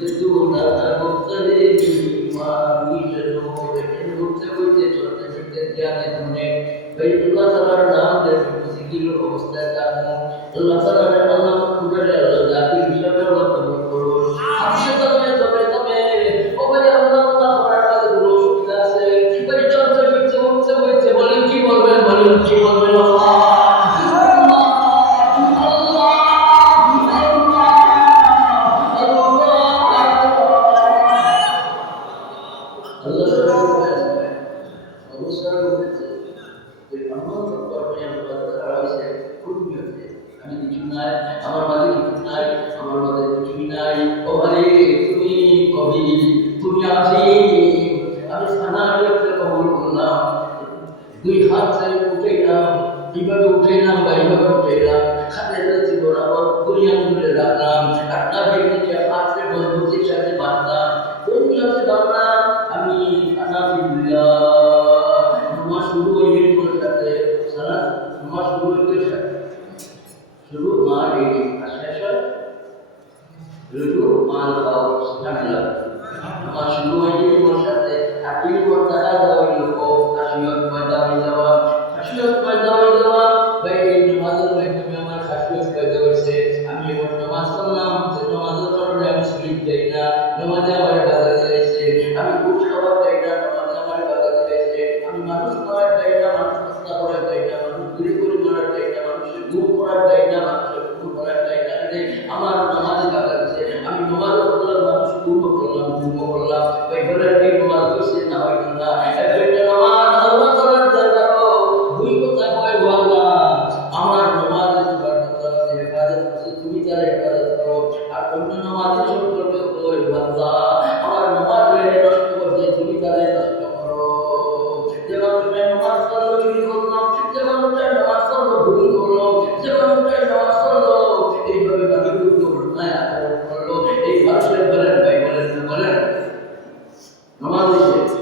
يسجدون مقترب ما يشهدون ঘুরতে ঘুরতে চলতে চলতে ধ্যানে ধনে বাইতুল্লাহ তাআলার নাম ধরে জিকিরের অবস্থায় থাকুন আল্লাহ তাআলার আল্লাহ খুদারে আল্লাহ জাতির হিসাবে আল্লাহ কবুল করুন আপনি তবে ও ভাই আল্লাহ করার কাছে কোনো অসুবিধা আছে ভাই চলতে ঘুরতে ঘুরতে বলেন কি বলবেন আল্লাহ আমার মাঝে কিছু নাই আমার মাঝে কিছুই নাই ও আরে তুমি কবি তুমি আছি আমি সানা করতে কবুল করলাম দুই হাত থেকে উঠেইলাম এইভাবে উঠেইলাম বা এইভাবে উঠেইলাম হাতে ধরছি বরাবর কুরিয়ান ধরে রাখলাম একটা ব্যক্তিকে হাতে মজবুতির সাথে বাঁধলাম কোনগুলোতে বাঁধলাম আমি সানা ফিরলাম নামাজ শুরু হয়ে গেল সাথে সানা নামাজ শুরু হয়ে গেল শুরু মা রেডি শেষ রুজু মাল খাও সুবহানাল্লাহ নামাজ শুরু হয়ে গেল সাথে আপনি বর্তারা দাওয়াই লোক খাসিয়ত পয়দা হয়ে যাওয়া ভাই এই নামাজের মাধ্যমে আমার খাসিয়ত পয়দা হয়েছে আমি এবার নামাজ পড়লাম নামাজের কারণে আমি শরীর দেই না নামাজে আমার বাধা দিয়েছে আমি ঘুষ খাবার দেই না নামাজে আমার বাধা দিয়েছে আমি মানুষ মারার দেই না মানুষ হত্যা করার দেই না মানুষ গুলি করে মারার দেই না মানুষের গুম করার দেই না মানুষের গুম করার দেই না আমার নামাজে বাধা দিয়েছে আমি নামাজ পড়লাম মানুষ গুম করলাম ভাই বলে এই নামাজ হয়েছে না হইল না একটা নামাজ আল্লাহ তাআলার দরবারে দুই কথা কয় আল্লাহ আমার নামাজে তোমার কথা আছে হেফাজত করছে তুমি তার হেফাজত করো আর অন্য নামাজে সম্পর্কে কয় আল্লাহ আমার নামাজ নষ্ট করছে তুমি তার নষ্ট করো যেমন তুমি নামাজ পড়লো চুরি করলাম যেমন নামাজ পড়লো ভুল করলাম যেমন নামাজ পড়লো এইভাবে বাকি দুর্ঘটনায় আচরণ করলো এই মানুষের বলেন ভাই বলেন নামাজ হয়েছে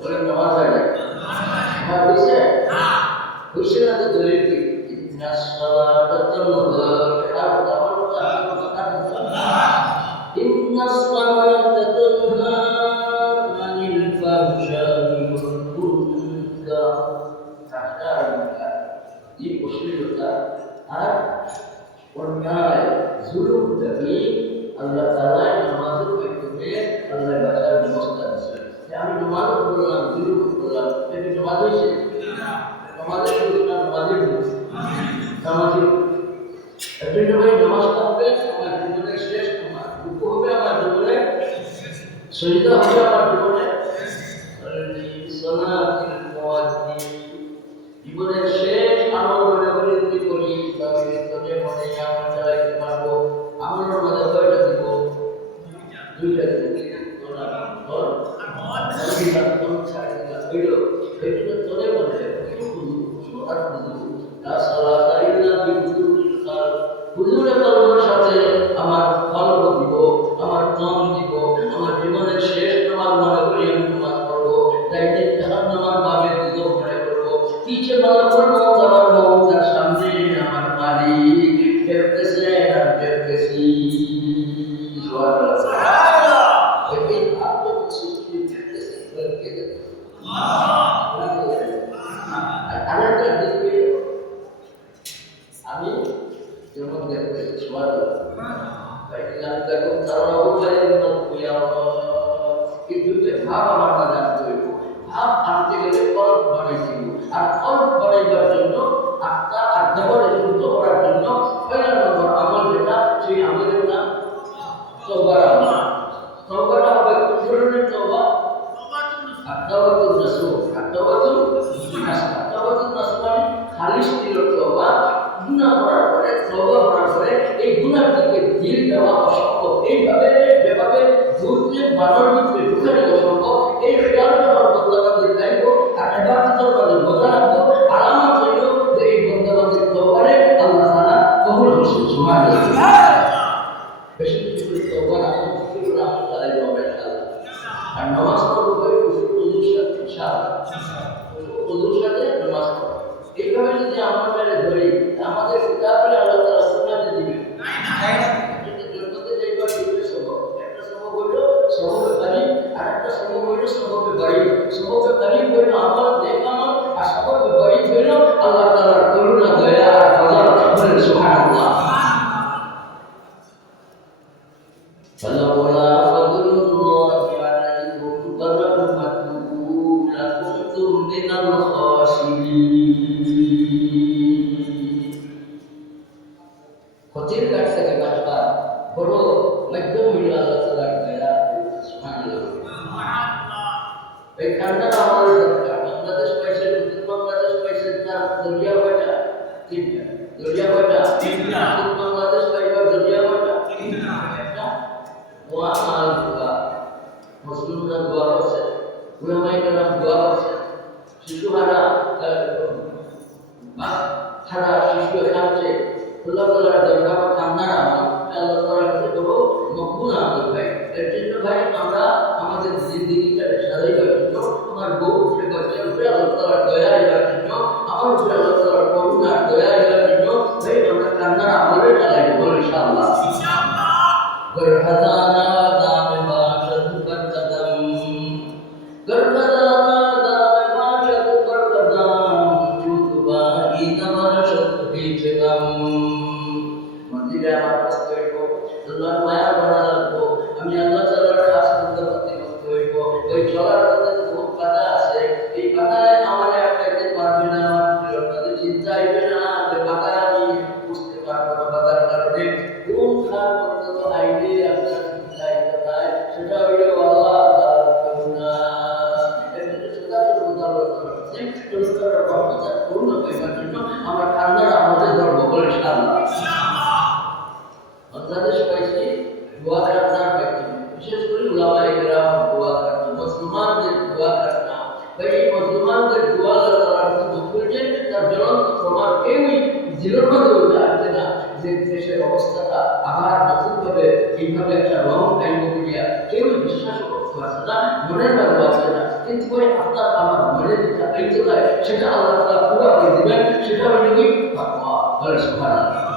বলেন নামাজ হয় না নামাজ হয়েছে হয়েছে না তো দলিল কি ইন্নাস সালাতা তানহা ইন্নাস সালাতা তানহা আনিল ফাহশাই ওয়াল মুনকার এই অশ্লীলতা আর অন্যায় জুলুম থেকে আল্লাহ তাআলা নামাজের মাধ্যমে আল্লাহ বাঁচার ব্যবস্থা দিয়েছেন আমি নামাজ পড়লাম জুলুম করলাম এটা নামাজ হয়েছে নামাজের না নামাজের নামাজের একজন ভাই নামাজ পড়বে আমার জীবনের শেষ নামাজ রুকু হবে আমার জীবনে সজদা হবে আমার জীবনে সালাতুল মুআদ্দিন জীবনের শেষ আমল মনে করে যদি করি তবে তোদের মনে আমল চালাইতে পারবো আমলের মধ্যে কয়টা দিব দুইটা দিব তোদের মধ্যে আর হুজুরের কলমের সাথে আমার কলব দিব আমার দম দিব আমার জীবনের শেষ নামাজ মনে করি আমি নামাজ পড়বো ডাইনে জাহান্নামের বামে দিকে মনে করবো পিছে ভালো করবো আমার মৌত আর সামনে আমার মালিক ফেরতেছে আর ফেরতেছি আমি যেমন দেখতে সোয়াল তাই দেখো তারা ওখানে কিন্তু ভাব আমার মাঝে আনতে হইব ভাব আনতে গেলে কলব বানাইতে হইব আর কলব বানাইবার জন্য আত্মা আর দেবরে যুক্ত করার জন্য পয়লা নম্বর আমল যেটা সেই আমলের নাম তওবার আমল তওবাটা হবে কোন ধরনের তওবা তাওবাতুন নাসুহ তাওবাতুন নাসুহ মানে খালিস দিল তওবা গুনাহ করার পরে তওবা করার পরে এই গুনাহ থেকে দিল দেওয়া অসম্ভব এইভাবে যেভাবে দুধকে বানর ভিতরে ঢুকানো অসম্ভব এই খেয়ালটা আমার বন্দাবাদের দায়িত্ব আর ইবাদতের মাঝে মজা রাখবো আলামত হইল যে এই বন্দাবাদের তওবারে আল্লাহ তাআলা কবুল করছেন সুবহানাল্লাহ বেশি বেশি করে তওবা রাখুন শুরু রাখুন তাহলে হবে ইনশাআল্লাহ আর নামাজ পড়বো ওযুর সাথে ইনশাআল্লাহ ওযুর সাথে নামাজ পড়বো এইভাবে যদি আমরা মেরে ধরি আমাদের কিতাবে আল্লাহ তাআলা সুন্নাতে দিবেন না কঠিন কাজ থেকে বাঁচবা বড় মধ্যম হইল আল্লাহ তাআলার দয়া সুবহানাল্লাহ এই কান্নার আমাদের দরকার বাংলাদেশ পাইছে উত্তর বাংলাদেশ পাইছে তার দরিয়া কয়টা তিনটা দরিয়া কয়টা তিনটা উত্তর বাংলাদেশ পাইবার দরিয়া কয়টা তিনটা একটা ওয়া আল দুআ মুসলিমরা দোয়া করছে উলামায়ে কেরাম দোয়া করছে শিশুহারা হারা শিশু কাঁদছে আল্লাহ তাআলার দরবারে কান্নার আওয়াজ আল্লাহ তাআলার কাছে বড় মকবুল আমল ভাই এর জন্য ভাই আমরা আমাদের জিন্দেগিটা সাজাইবার জন্য আমার বউ সে বাচ্চার উপরে আল্লাহ তাআলার দয়া এবার জন্য আমার উপরে আল্লাহ তাআলার করুণা দয়া এবার জন্য ভাই আমরা কান্নার আমলে চালাইব বল ইনশাআল্লাহ গরহাদানা দামে বাশদ করকদম গরহাদানা দামে বাশদ করকদম চুতবা ইনবার শত বিচগম মন্দিরে আমার কষ্ট হইব আল্লাহর মায়া বড় লাগবো আমি আল্লাহ তাআলার কাজ করতে কষ্ট হইব ওই চলার পথে খুব বাধা আছে এই বাধায় আমার আটকাইতে পারবে না আমার প্রিয় চিন্তা হইবে না যে বাধা আমি বুঝতে পারবো না বাধার কারণে কোন খান পর্যন্ত আইলে আপনার চিন্তা হয় সেটা হইল আল্লাহ তাআলার করুণা এজন্য সেটা সর্বদা আল্লাহ তাআলার রহমতের করুণা পাইবার জন্য আমরা কান্নার আমলে ধরবো বলে ইনশাআল্লাহ বাংলাদেশ পাইছি দোয়া করনা পাইছি বিশেষ করে উলামায়ে কেরাম দোয়া করনা মুসলমানদের দোয়া করনা ভাই মুসলমানদের দোয়া আল্লাহ কবুল করেছেন তার জ্বলন্ত প্রমাণ কেউই জীবন মধ্যে বলতে না যে দেশের অবস্থাটা আবার নতুনভাবে এইভাবে একটা রং আইন করিয়া কেউ বিশ্বাস করতে পারছে না মনের ভালো আছে না কিন্তু ভাই আপনার আমার মনে যেটা আইতে যায় সেটা আল্লাহ তাআলা পুরো করে দিবেন সেটা হলো কি তাকওয়া বলে সুবহানাল্লাহ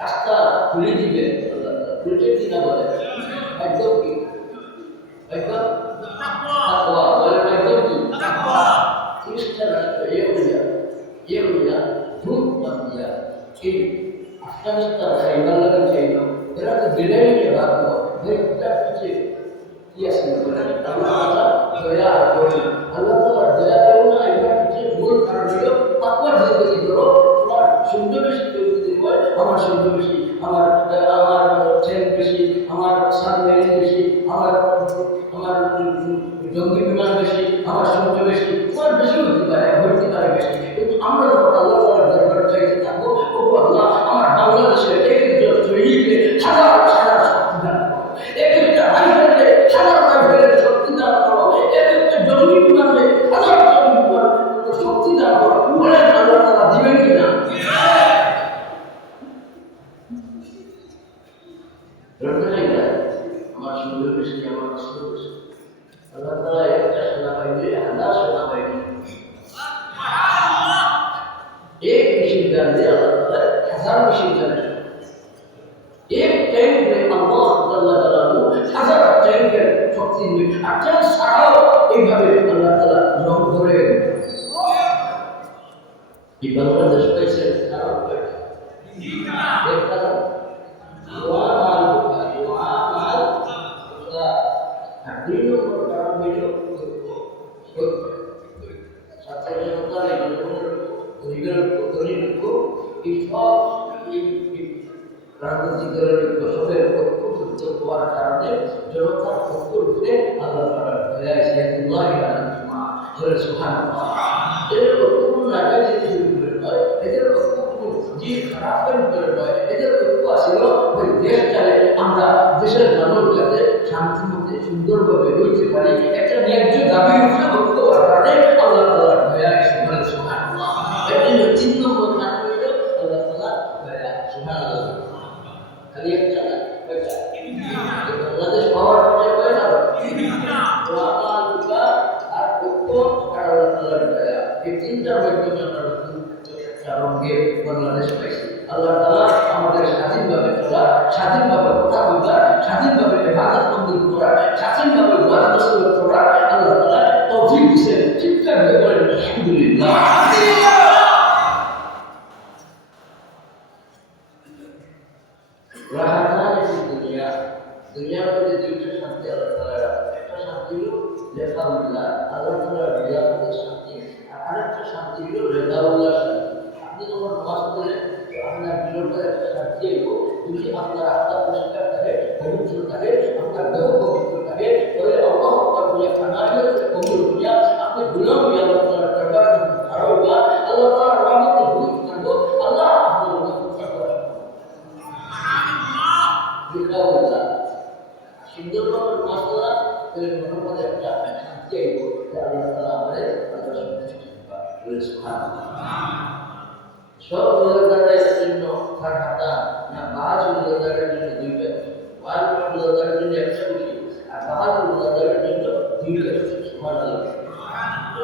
রাস্তা খুলে দিবে খুলতে কিনা বলে একদম কি একদম তাকওয়া বলে একদম কি তাকওয়া খ্রিস্টান রাষ্ট্র ইহুদিয়া ধূপ বান্দিয়া এই আফগানিস্তান সাইবার লাগা চাইল এরা তো বিদায়কে রাখবো একটা কিছু কি আছে বলে আল্লাহ দয়া করে আল্লাহ তাআলার দয়া করুণা এটা কিছু মূল কারণ হলো তাকওয়ার জিন্দগি করো তোমার সুন্দর বেশি আমার সুন্দর বেশি আমার ট্রেন বেশি আমার সাবমেরিন বেশি আমার জঙ্গি বিমান বেশি আমার সূর্য বেশি তোমার বেশি হতে পারে বেশি কিন্তু আমরা যখন আল্লাহ তাআলার দরবারে চাইতে থাকবো ও আল্লাহ আমার বাংলাদেশের এক একজন শহীদকে হাজার হাজার শক্তি দান করো এক একটা রাইফেলকে হাজার রাইফেলের শক্তি দান করো এক একটা জঙ্গি বিমানকে হাজার জঙ্গি বিমান শক্তি দান করো বলে আল্লাহ তাআলা দিবেন কিনা আমার সুন্দর বেশি আমার কষ্ট বেশি আল্লাহ তাআলা একটা সোনা পাইবে হাজার সোনা পাইবে एक मशीन दान दे अल्लाह ताला हजार मशीन दान एक टैंक में अल्लाह ताला हजार टैंक के शक्ति में अच्छा साराও এইভাবে আল্লাহ তাআলা রং ধরে এই বাংলাদেশ পাইছে কারণ ঠিক না দোয়া দুই নম্বর কারণ হইল এই সব রাজনৈতিক দলের সবের ঐক্যবদ্ধ হওয়ার কারণে জনতার ঐক্যর উপরে আল্লাহ তাআলার দয়া সিয়াতুল্লাহ আলাইহিমা বলে সুবহানাল্লাহ এর ঐক্যপূর্ণ রাজনীতি উপরে নয় এদের ঐক্যপূর্ণ যে খারাপের উপরে নয় এদের ঐক্য আসিল ওই দেশ চালে আমরা দেশের মানুষ যাতে শান্তিমতে সুন্দরভাবে রইতে পারি একটা ন্যায্য দাবির উপরে ঐক্য হওয়ার কারণে আল্লাহ তাআলার দয়া বলে সুবহানাল্লাহ এর জন্য 3 নম্বর কারণ হইল আল্লাহ তাআলার দয়া সুবহানাল্লাহ খালি একটা না বাংলাদেশ পাওয়ার পরে হয় না দোয়া দুআ আর ঐক্য আর আল্লাহ তাআলার দয়া এই তিনটার মাধ্যমে আমরা রঙে বাংলাদেশ পাইছি আল্লাহ তাআলা আমাদের স্বাধীনভাবে চলা স্বাধীনভাবে কথা বলা স্বাধীনভাবে ইবাদত বন্দী করা স্বাধীনভাবে ওয়াজ নসিহত করা রেজাউল্লাহ, আল্লাহ তাআলার রেজার মধ্যে শান্তি। আর আরেকটা শান্তি হলো রেজাউল্লাহ শান্তি। আপনি যখন নামাজ পড়েন আপনার বিরোধের একটা শান্তি এলো, যদি আপনার আত্মা পরিষ্কার থাকে, পবিত্র থাকে, আপনার দেহ পবিত্র থাকে, তাহলে আল্লাহ আকবার বলে কানাইয়াতে কবুল হইয়া আপনি গুলাম হইয়া আল্লাহ তাআলার দরবারে খাড়া হইয়া আল্লাহ তাআলার রহমতে ভুল করব, আল্লাহ আপনার রহমত করবেন। সুবহানাল্লাহ। সুন্দরভাবে নামাজ পড়া তাহলে মনের মধ্যে একটা শান্তি আইব যে আল্লাহ তাআলা আমাদের আল্লাহ সন্তুষ্টি করবে। সুবহানাল্লাহ। সব রোজাদারের জন্য ফারহাতা না বাজ রোজাদারের জন্য দুইটা, বাজ রোজাদারের জন্য একটা খুশি আর বাজ রোজাদারের জন্য দুইটা খুশি। সুবহানাল্লাহ।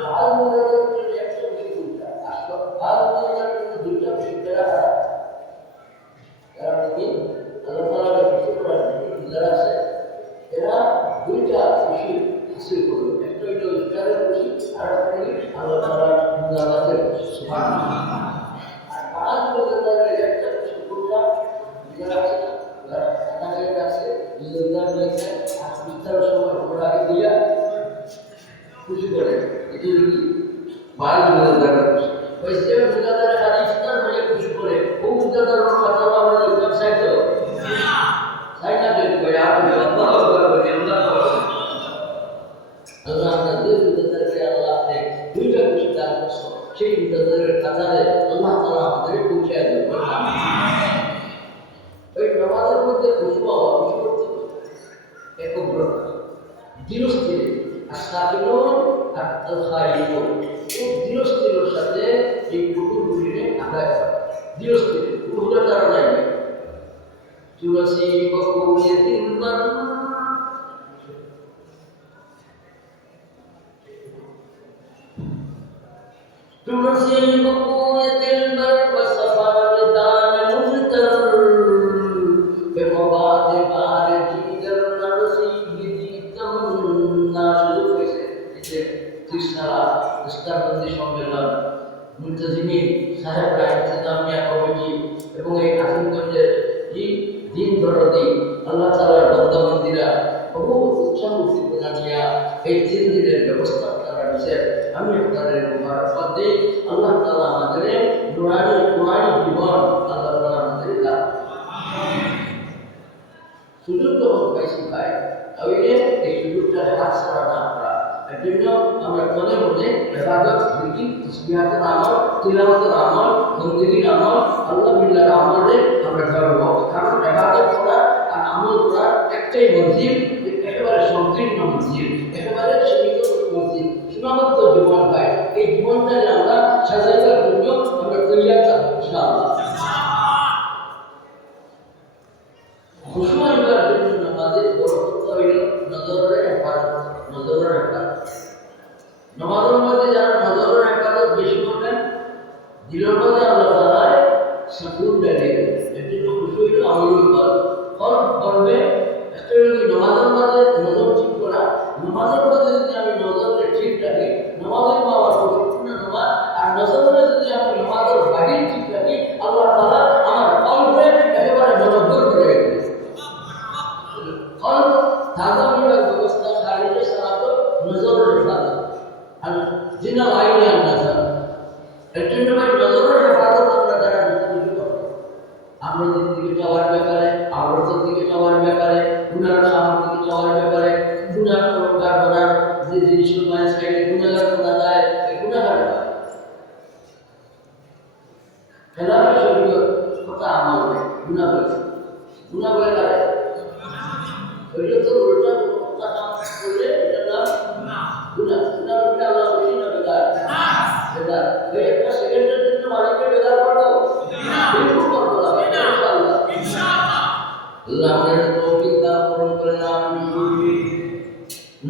বাজ রোজাদারের জন্য একটা খুশি দুইটা, আর বাজ রোজাদারের জন্য দুইটা খুশি তারা নাকি আল্লাহ তাআলার খুশি করার জন্য যারা আছে এরা দুইটা খুশি হাসিল করবে। একটা হইল ইফতারের খুশি আর একটা হইল আল্লাহ তাআলার নামাজের খুশি। সুবহানাল্লাহ। আজ রোজাদারের একটা খুশি করলাম যারা আছে যারা কানাডায় আছে রোজাদার রয়েছে আর ইফতারের সময় ওরা আগে দিয়া খুশি করে, এটি কি বাজ রোজাদারের খুশি। ওই যে রোজাদারের খালি ইফতার হলে খুশি করে ও রোজাদারের কথা আমরা ইসলাম চাইতো চাই না যে ভাই আপনি আল্লাহ আকবার বলে আল্লাহ তাদের রোজাদারকে আল্লাহ আপনি দুইটা খুশি দান করছো, সেই রোজাদারের কাতারে আল্লাহ তাআলা আমাদের পৌঁছে দেবে। ওই নামাজের মধ্যে খুশি হওয়া, খুশি করতে একগ্রতা, ধীরস্থির আর সাকিনুন আর আল-খাইফুন, এই ধীরস্থিরের সাথে এই কুকুরগুলিকে আদায় করা। ধীরস্থির কুকুরের দ্বারা নাই চুরাশি বকুলে দিনমান চুরাশি বকুলে দিলবার বসফার দান মুফতর বেমবাদ বারে জিগর নরসি বিদি তমন্না। শুরু হয়েছে যে তিসারা ইস্তারবন্দি সম্মেলন মুলতাজিমিন সাহেবরা ইন্তেজামিয়া কমিটি এবং এই আসিমগঞ্জের দিন দরদি আল্লাহ তাআলার বন্দা-বান্দীরা বহু উৎসাহ উদ্দীপনা নিয়ে এই 3 দিনের ব্যবস্থা তারা নিয়েছেন। আমি আপনাদের মুবারকবাদ দিই। আল্লাহ তাআলা আমাদের নুরানি জীবন আল্লাহ তাআলা আমাদের দান। সুযোগ যখন পাইছি ভাই তাহলে এই সুযোগটা হাতছাড়া না করা। এর জন্য আমরা মনে মনে ইবাদত, জিকির, তাসবিহাতের আমল, তিলাওয়াতের আমল, বন্দেগীর আমল, আল্লাহ বিল্লাহর আমলে আমরা করব। কারণ ইবাদত করা আর আমল করা একটাই মঞ্জিল, একেবারে সংকীর্ণ মঞ্জিল, একেবারে সীমিত মঞ্জিল, সীমাবদ্ধ জীবন ভাই। এই জীবনটাকে আমরা সাজাইবার জন্য আমরা তৈয়ার থাকবো ইনশাআল্লাহ। খুশু হইবার জন্য নামাজের বরকত হইল নজরের হেফাজত, নজরের হেফাজত। নামাজের মধ্যে যারা নজরের হেফাজত বেশি করবেন দিলের মধ্যে আল্লাহ তাআলা সুকুন দেবেন। এর জন্য খুশু হইল আমলুল কলব করবে। একটা হইল কি নামাজের মধ্যে নজর ঠিক করা। নামাজের মধ্যে যদি আমি নজরকে ঠিক রাখি, নামাজের পাওয়ার খুশি না নামাজ, আর নজরে যদি আমি নামাজের বাহির ঠিক রাখি, আল্লাহ তাআলা আমার কলবে একেবারে মনোযোগ করে দেবে। কলব তাজা হওয়ার ব্যবস্থা খালিদের সালাত নজরের হেফাজত আর জিনা আইনি আর নাজার। এর জন্য ভাই নজরের হেফাজত আমরা যারা বেশি করব, আমরাদের দিকে যাওয়ার ব্যাপারে, আওরাতের দিকে যাওয়ার ব্যাপারে, গুনাহের সামনের দিকে যাওয়ার ব্যাপারে, গুনাহ করার করার যে জিনিসগুলো মানে সাইডে গুনাহের করা যায় এই গুনাহের ব্যাপারে খেলাফের শরীয়ত কথা আমল গুনাহ বলে, গুনাহ বলে কারে শরীয়তের উল্টা কথা কাম করলে এটা নাম গুনাহ। গুনাহ গুনাহটা আল্লাহ বেশি না বেদাত বেদাত। এই একটা সেকেন্ডের জন্য মালিককে বেদাত করব না, বিলকুল করব না ইনশাআল্লাহ। আল্লাহ আমাদের তৌফিক দান করুন করে আমিন।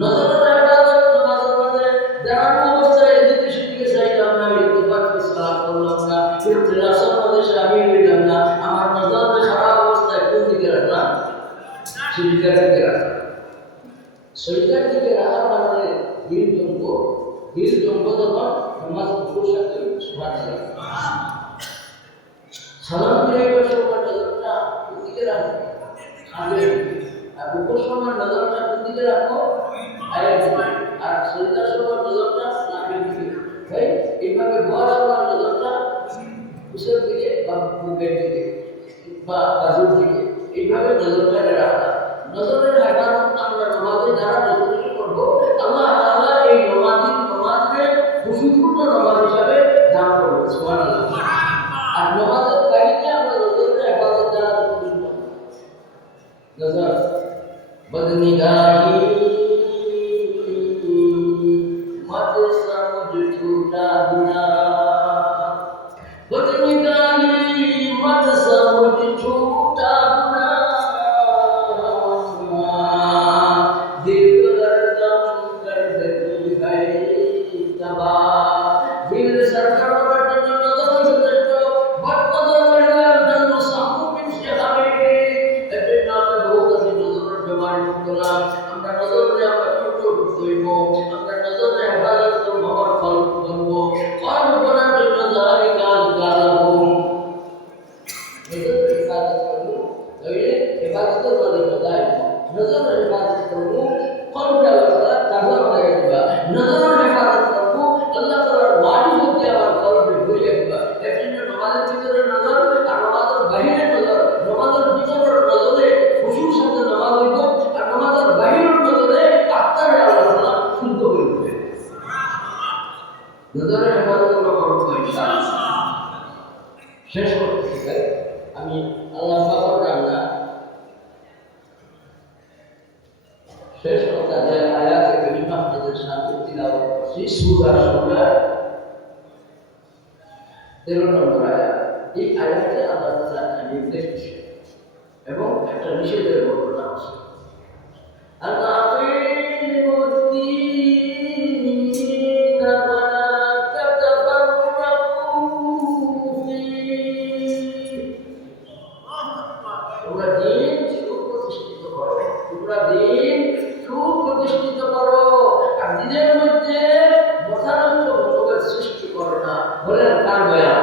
নজরের ইবাদত নামাজের মধ্যে দাঁড়ানো অবস্থায় এদিকে সেদিকে চাইলাম না, ইত্তেফাক ইসলাম করলাম না, ইখতিলাসের মধ্যে শামিল হইলাম না, আমার নজরের খারাপ অবস্থায় কোন দিকে রাখলাম? সেদিকের দিকে রাখলাম। সেদিকের দিকে রাখার মানে দিল জঙ্গ যখন নামাজ পড়ার সাথে সুবহানাল্লাহ সালাম ফিরাইবার সময় নজরটা কোন দিকে রাখবো? আগে আর উপর সময় নজরটা কোন দিকে রাখবো? পায়ের দিকে, আর সজদার সময় নজরটা নাকের দিকে। ভাই এইভাবে দোয়ার সময় নজরটা বুকের দিকে বা বুকের দিকে বা বাজুর দিকে, এইভাবে নজরটা রাখা। নজরের হেফাজত আমরা নামাজে যারা নজর করবো, আল্লাহ তাআলা এই নামাজকে খুশিপূর্ণ নামাজ হিসাবে দান করবে। সুবহানাল্লাহ। আর নামাজের বাইরে আমরা নজরের হেফাজত যারা नजर बदनिगाही मत समझ झूठा गुना, बदनिगाही मत समझ झूठा गुना, दिल दम कर देती है तबाह, दिल सरकार আমরা নজরে আমরা কন্ট্রোল করব, আমরা নজরে হেফাজত করব, আমার কলব করব, কলব করার জন্য যাই কাজ লাগাবো। নজরে হেফাজত করব, তাহলে হেফাজতের মধ্যে যাই নজরে হেফাজত করব, কলবটা তাহলে হয়ে যাবে। নজরে হেফাজত করব, আল্লাহ তাআলার মারিফত দিয়ে আমার কলবে ভরে যাবে। এজন্য নামাজের ভিতরে নজর আর নামাজের বাইরে নজর, নামাজের ভিতরে নজরে খুশুর সাথে নামাজ হইব, আর নামাজের বাইরের নজরে আত্মারে আল্লাহ তাআলা শুদ্ধ করবে। নজরের হেফাজত আমরা করব ইনশাআল্লাহ। শেষ করতে চাই আমি আল্লাহ পাকের কামনা শেষ কথা যে আয়াতে কারিমা আপনাদের সামনে তিলাওয়াত করছি, সূরা সূরা 13 নম্বর আয়াত। এই আয়াতে আল্লাহ তাআলা একটা নির্দেশ দিয়েছেন এবং একটা নিষেধের বর্ণনা আছে। আল্লাহ সুপ্রতিষ্ঠিত করো, আর দিনের মধ্যে বসানোর মতলবের সৃষ্টি করো না। বলেন কার বয়া,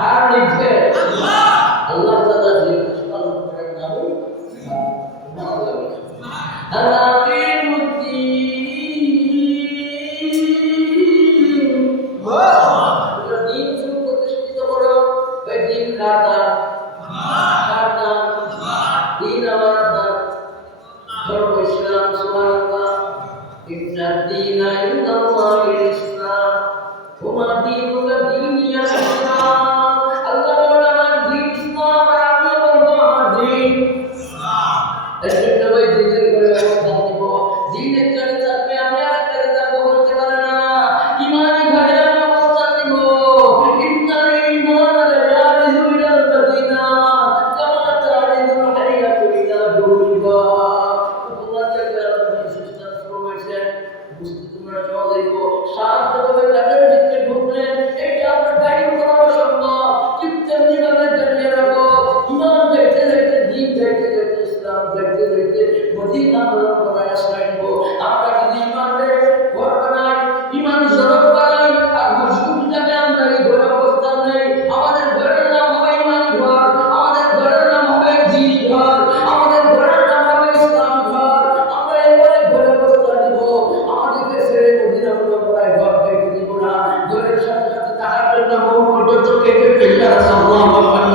কার নির্দেশ? আল্লাহ তাআলা যে পালন করেন না দিন সুপ্রতিষ্ঠিত করো। দিন কার দান? কার দান? দিন আমার দান। ধর্ম ইসলাম। সুবহানাল্লাহ। ইন্না দীনা ইনদাল্লাহিল ইসলাম ওয়া মা দীনুকা দীনিয়া ইসলাম। আল্লাহ বলেন আমার দ্বীন ইসলাম, আর আমি বলবো আমার দ্বীন ইসলাম। এজন্য ভাই দ্বীনের করে অবস্থান নিব। দ্বীনের কাছে থাকবে, আমি আর কাছে থাকবো বলতে পারে না। ইমানি ভাই আমি অবস্থান নিব। ইন্নাল ঈমানা লায়ারিজু ইলাল মাদিনা কামা তারিজুল হাইয়াতু ইলা দুরিবা। তোমরা জবাব দিব সাহায্য করে তাদের ভিতরে ঢুকলেন, এটা আপনার গাড়ি করা সম্ভব। চিত্তের নিভাবে দাঁড়িয়ে রাখো। ইমান দেখতে দেখতে, দিন দেখতে দেখতে, ইসলাম দেখতে দেখতে মদিনা গ্রহণ করার আশ্রয় নিব। আমরা যদি ইমানকে ঘর বানাই, ইমান জড়ক বানাই, আর মজবুতটাকে আমরা এই ঘরে অবস্থান নেই, আমাদের ঘরের নাম হবে ইমানি ঘর, আমাদের ঘরের নাম হবে দিন ঘর, আমাদের ঘরের নাম হবে ইসলাম ঘর। আমরা এবারে ঘরে অবস্থান নিব। আমাদেরকে ছেড়ে মদিনা মুনাওয়ারায় ঘর দেখতে দিব না। ঘরের সাথে সাথে তাহার জন্য বহু পর্যন্ত কেটে ফেলতে আছে। আল্লাহু আকবার।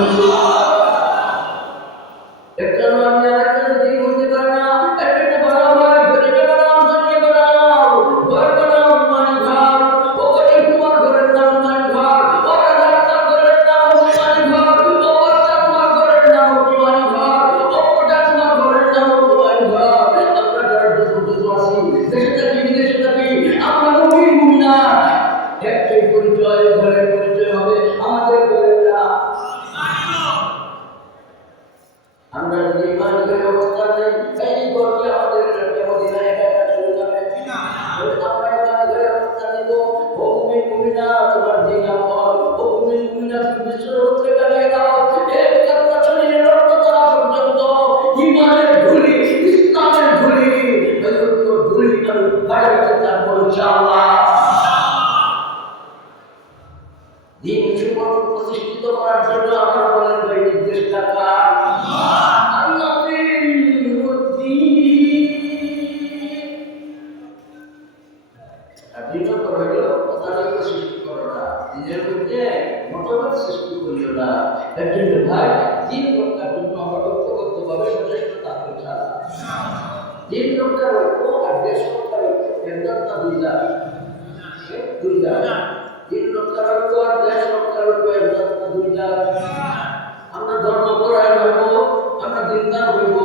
একটা আমি আর একটা দিন হতে পারে না। একটা বানাও, ঘরে বানাও, দুনিয়া বানাও, ঘর বানাও ইমানি ঘর। ওখানে তোমার ঘরের নাম ইমানি ঘর, ওখানে তোমার ঘরের নাম ইমানি ঘর, ওখানে তোমার ঘরের নাম ইমানি ঘর, ওখানে তোমার ঘরের নাম ইমানি ঘর। আমরা যারা দুটো আছি, দেশে থাকি বিদেশে থাকি, আমরা মুমিন মুমিনা, একটাই পরিচয়, ঘরের পরিচয় হবে আমাদের ঘরের নাম। আমরা যদি ইমান করে অবস্থান নেই, এই ঘরটি আমাদের মদিনায় একা একা চলে যাবে না। আমরা ইমান করে অবস্থান নিব। ও মুমিন মুমিনা, তোমার দিন আমল, ও মুমিন মুমিনা তুমি বিশ্বের রক্তে কাটিয়ে দাও। এক কাতরা শরীরে রক্ত দ্বারা পর্যন্ত ইমানের ধুলি, ইসলামের ধুলি, ধুলি আমি বাড়াইতে থাকবো ইনশাআল্লাহ। দিন সুপ্রতিষ্ঠিত করার জন্য আমরা বলেন ভাই নির্দেশটা কার? আল্লাহ। নম্বর হইল প্রতারক সৃষ্টি করো না, নিজের মধ্যে মতভেদ সৃষ্টি করিও না। এর জন্য ভাই দিন রক্ষার জন্য আমরা ঐক্যবদ্ধভাবে সচেষ্ট থাকতে চাই। দিন রক্ষার ঐক্য আর দেশ রক্ষার ঐক্য একদমটা দুইটা দিন রক্ষার ঐক্য আর দেশ রক্ষার ঐক্য একদমটা দুইটা। আমরা ধর্ম পরায়ণ হইব, আমরা দিনদার হইব,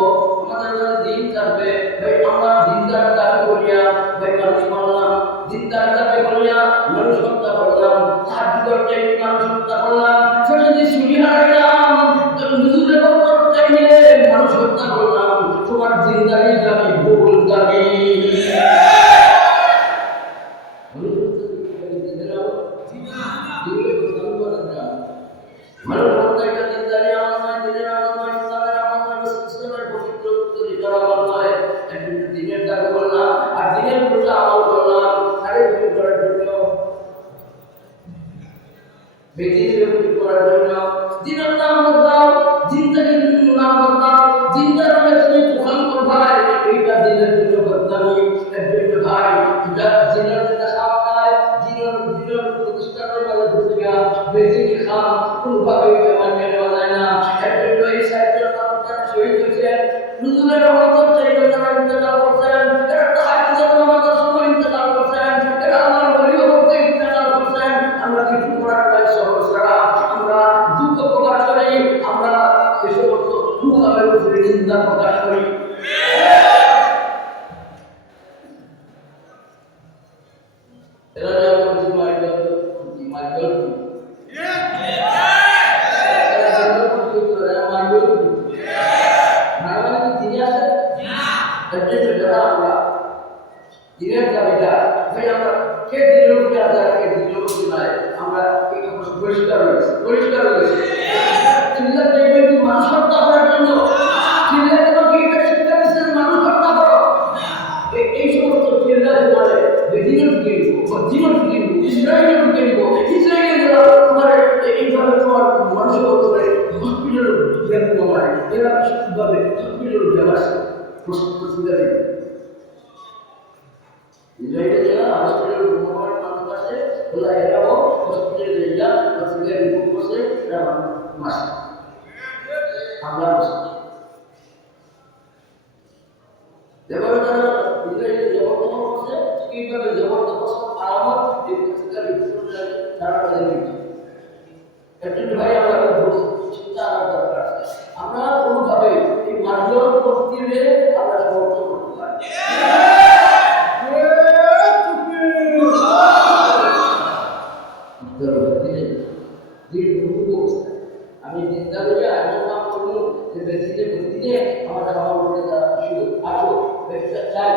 আমাদের যারা দিন থাকবে ভাই আমরা দিনদার দাবি করিয়া ভাই মানুষ মানলাম, দিনদার দাবি করিয়া মানুষ হত্যা করলাম, হাত করতে মানুষ হত্যা করলাম, ছোট যে চুরি হারাইলাম, হুজুরের বক্তব্য চাইলে মানুষ হত্যা করলাম, তোমার দিনদারি দাবি ভুল দাবি। মানুষ হত্যা এটা দিনদারি আমার নয়, দিনের আমার নয়, ইসলামের আমার নয়, ইসলামের পবিত্র তরিকার আমার নয়। একদিন দিনের দাবি করলাম আর দিনের প্রতি আমল করলাম, আরে তুমি করার জন্য বেদিনের প্রতি করার জন্য দিনের নাম বদলাও, জিন্দাগির নাম বদলাও, জিন্দার হলে তুমি প্রধান করবাই, এইটা দিনের জন্য বদলামি। একজন ভাই যেটা দিনের জন্য সামনায় দিনের প্রতিষ্ঠানের মাঝে ঢুকে গেল বেদিনী খাম কোনোভাবে এটা মানিয়ে নেওয়া যায় না। একজন এই সাইডের মানুষরা শহীদ হয়েছেন, হুজুরের রহমত চাইলে তারা ইন্তেকাল করছেন, এরা তাহাজ্জুদ নামাজের সময় ইন্তেকাল করছেন, এরা আল্লাহর ওলিও হতে ইন্তেকাল করছেন। আমরা কিছু করার নাই সহজ ছাড়া আমরা দুঃখ প্রকাশ করি, আমরা এই সমস্ত কুকামের উপরে নিন্দা প্রকাশ করি। এরা যখন দিনের দাবিটা ভাই আমরা কে দিনের উপরে আদায় কে দিনের উপরে নয়, আমরা পরিষ্কার হয়েছি চিল্লা দেখবেন কি মানুষ হত্যা করার জন্য, চিল্লা তোমার কি এটা শিক্ষা দিচ্ছে মানুষ হত্যা করো, এই সমস্ত চিল্লা তোমার দিনের ঢুকে নিব, ইসরায়েলের ঢুকে নিব, ইসরায়েলের যারা তোমার এইভাবে তোমার মানুষের করে হসপিটালে ঢুকে তোমার এরা কিভাবে হসপিটালে ঢুকে আসে প্রস্তুতি ইসরায়েলের যারা হসপিটালে ঘুমাবার মানুষ আছে ওরা এরাও হসপিটালে যা হসপিটালে রিপোর্ট করছে এরা মাসে আমরা বসছি যেভাবে তারা ইসরায়েলে জবরদখল করছে এইভাবে জবরদখল আলামত এই পত্রিকার রিপোর্ট তারা তাদের নিচ্ছে। একজন ভাই আমরা চিন্তা করার দরকার আছে, আমরা কোনোভাবে এই মানব প্রতিরে আমরা সমর্থন করতে পারি। আমি চিন্তা করি একজন নাম করবো যে বেশিতে বুদ্ধিতে আমার আমার উপরে আসো চাই চাই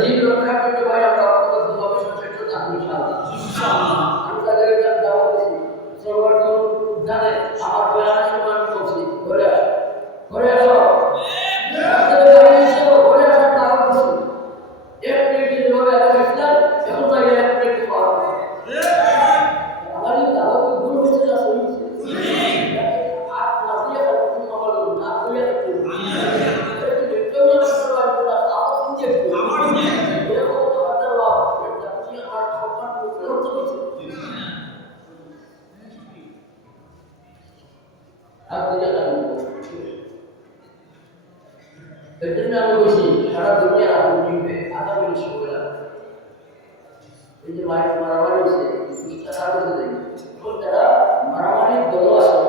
জীব রক্ষার জন্য ভাই আমরা অত্যন্তভাবে সচেতন থাকবো। আমি তাদের দাওয়াত দিচ্ছি সর্বজন জানে আমার বয়ানের সময় আমি বলছি ঘরে আসো ঘরে আসো ঘরে আসার দাওয়াত দিচ্ছি। এক প্লেটে যেভাবে আগে গেছিলাম এখন তাই এক প্লেটে পাওয়া আমার এই দাওয়াত ভুল হয়েছে না সহি আর নাজিয়া আমার না কইয়া সারা দুনিয়া আগুন নিবে আধা মিনিট সময় লাগবে। এই যে মারামারি হচ্ছে যারা মারামারির দল আছে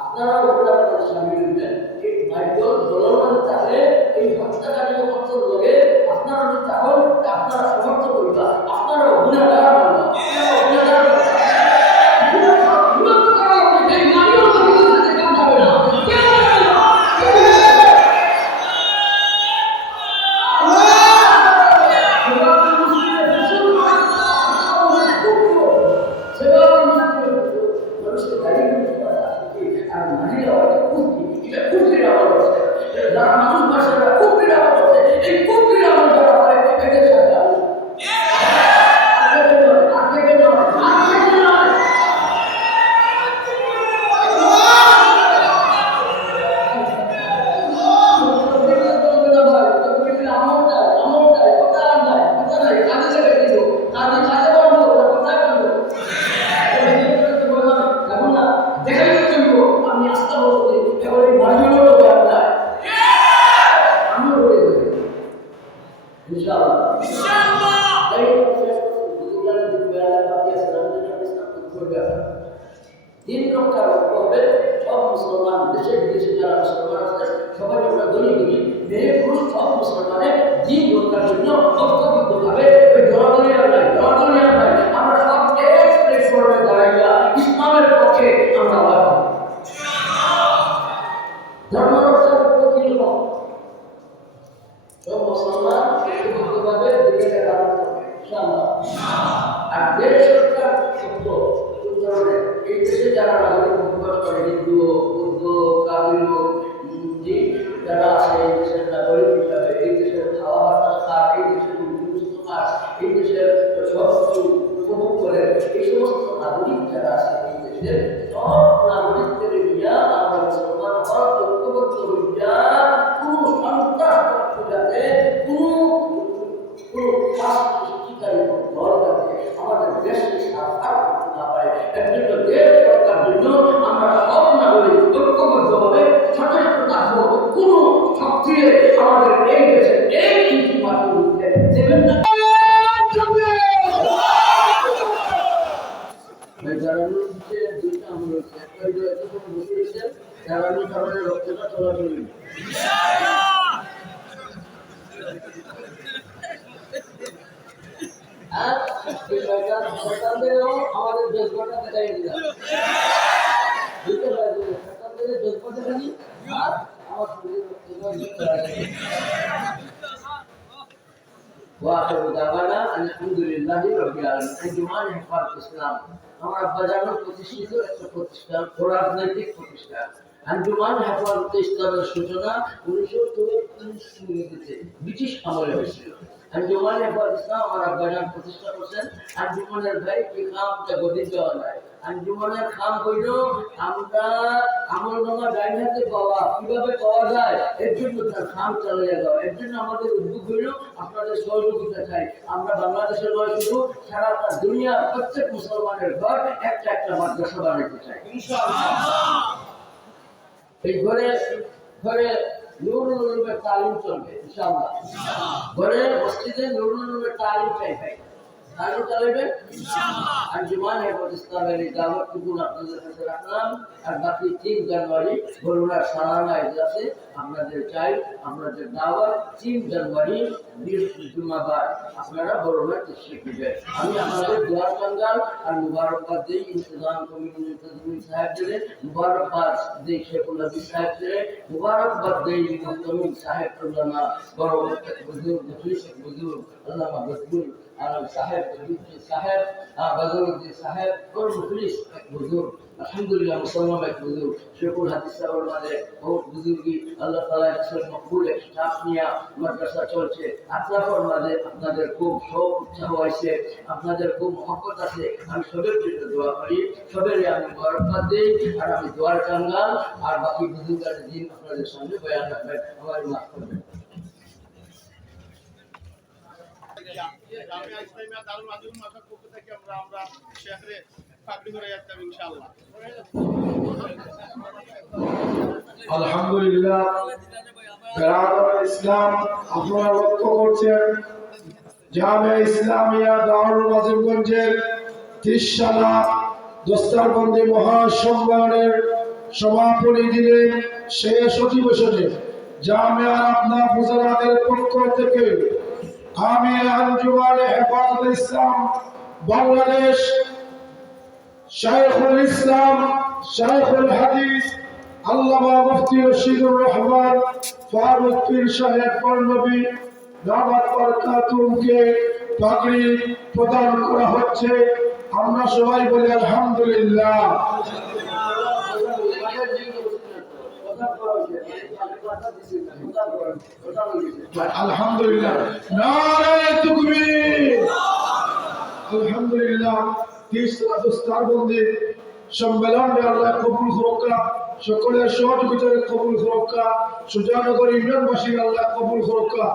আপনারা উপরে আপনাদের সামিল হইবেন। এই বাইদল দলের মধ্যে থাকলে এই হত্যাকারী হত্যার লগে আপনারা যদি তখন আপনারা সমর্থন করবা, আপনারা গুণাগার করবা, যারা মানুষ ভাষা ইনশাআল্লাহ ইনশাআল্লাহ এই শেষ বুঝুগানের যে বয়ান বাকি আছে রমজানের ইসলাম করবে দিন রক্ষার হবে সব মুসলমান দেশে বিদেশে যারা মুসলমান আছে সবাই আমরা দলি করি মেয়ে পুরুষ সব মুসলমানের দিন রক্ষার জন্য ঐক্যবদ্ধভাবে ওই দলাদলি আমরা আমরা সব এক প্ল্যাটফর্মে দাঁড়াইয়া ইসলামের পক্ষে আমরা আওয়াজ ধর্ম রক্ষার পক্ষে কিরকম সব মুসলমান ঐক্যবদ্ধভাবে দিনের আওয়াজ করবে ইনশাআল্লাহ আর দেশ রক্ষার সত্য এই দেশে যারা নাগরিক বসবাস করে হিন্দু বৌদ্ধ কাবিল যারা আছে এই দেশের নাগরিক হিসাবে এই দেশের খাওয়া বাতাস খায় এই দেশের উদ্যোগ খায় এই দেশের সব কিছু উপভোগ করে এই সমস্ত নাগরিক যারা আছে এই দেশের সব নাগরিকদের নিয়ে আমরা মুসলমান হওয়ার ঐক্যবদ্ধ হইয়া কোনো সন্ত্রাস যাতে কোনো সৃষ্টিকারী দল যাতে আমাদের দেশকে সাফার করতে না পারে এর জন্য দেশ রক্ষার জন্য আমরা সব নাগরিক ঐক্যবদ্ধভাবে সচেতন থাকবো কোনো শক্তি আমাদের এই দেশের এই নীতি মাত্র দেবেন না যারা নিচ্ছে দুইটা আমরা একটা এতক্ষণ বসে রয়েছেন যারা কারণে রক্তটা চলাচল আমাদের জজবাটা দেখাই দিলাম জজবাটা খালি আমার واخر دعوانا الحمد لله رب العالمين انجمان حفاظ ইসলাম আমরা বাজানো প্রতিষ্ঠিত একটা প্রতিষ্ঠান রাজনৈতিক প্রতিষ্ঠান আঞ্জুমান হেফাজত ইসলামের সূচনা 1933 সালে ব্রিটিশ আমলে হয়েছিল আঞ্জুমান হেফাজত ইসলাম আমার বাজান প্রতিষ্ঠা করেছেন আঞ্জুমানের ভাই কি কামটা গদি দেওয়া নাই আঞ্জুমানের খাম হইল আমরা আমলনামা ডাইনাতে পাওয়া কিভাবে পাওয়া যায় এর জন্য তার খাম চালিয়ে যাওয়া এর জন্য আমাদের উদ্যোগ হইল আপনাদের সহযোগিতা চাই আমরা বাংলাদেশের নয় শুধু সারা দুনিয়ার প্রত্যেক মুসলমানের ঘর একটা একটা মাদ্রাসা বানাতে চাই ইনশাআল্লাহ এই ঘরে ঘরে নুরুল উলুমের তালিম চলবে ইনশাআল্লাহ ঘরে মসজিদে নুরুল উলুমের তালিম চাইবে তালিম চালাবে ইনশাআল্লাহ আঞ্জুমান হেফাজত ইসলামের এই দাওয়াতটুকু আপনাদের কাছে রাখলাম আর বাকি 3 জানুয়ারি বরুণার সালানা ইজলাসে আপনাদের চাই আপনাদের দাওয়াত 3 জানুয়ারি জুমাবার আপনারা বরুণার তশরিফ নেবেন আমি আপনাদের দোয়া কাঙ্গাল আর মুবারকবাদ দেই ইন্তজাম কমিটি মুন্তজিম সাহেবদের মুবারকবাদ দেই শেখুল হাদিস সাহেবদের মুবারকবাদ দেই মুন্তজিম সাহেব উলামা বড় বুজুর্গ মুফলিস বুজুর্গ আল্লামা মকবুল আলম সাহেব দুটি সাহেব বদরুদ্দিন সাহেব और मुखलिस बुजुर्ग अल्हम्दुलिल्लाह मुसलमान एक बुजुर्ग शेखुल हदीस साहब माने बहुत बुजुर्गी अल्लाह ताला रसूल मकबूल एक स्टाफ নিয়া মাদ্রাসা চলছে আপনাদের মাঝে আপনাদের খুব শোক উৎসাহ হইছে আপনাদের খুব মহব্বত আছে আমি সবার জন্য দোয়া করি সবারই আমি বরকত দেই আর আমি দোয়ার কাঙ্গাল আর বাকি বুজুর্গদের দিন আপনাদের সামনে বয়ান রাখবেন আমার মাফ করবেন জামিয়া ইসলামিয়া দারুল আজম মাদ্রাসার পক্ষ থেকে আমরা শেখরে পাগড়ি করে যাচ্ছি ইনশাআল্লাহ আলহামদুলিল্লাহ বেরাদার ইসলাম আপনারা লক্ষ্য করছেন জামিয়া ইসলামিয়া দারুল আজিমগঞ্জের 30 সালা দস্তারবন্দি মহাসম্মেলনের সমাপনী দিনে শেষ অধিবেশনে জামিয়া আপনার ফুজারাদের পক্ষ থেকে আমি আঞ্জুমান হেফাজত ইসলাম বাংলাদেশ শাইখুল ইসলাম শাইখুল হাদিস আল্লামা মুফতি রশিদুর রহমান ফারুক পীর সাহেব বর্ণবী দামাত বরকাতুহুকে পাগড়ি প্রদান করা হচ্ছে আমরা সবাই বলি আলহামদুলিল্লাহ আলহামদুলিল্লাহ নারে তাকবীর আলহামদুলিল্লাহ तीसरा दस्तारबंदी सम्मेलन में अल्लाह कबूल करोगा সকলের সহযোগিতায় কবুল কरोगा সুজানগর ইউনিয়নবাসী আল্লাহ কবুল কरोगा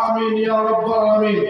আমিন ইয়া রাব্বাল আলামিন।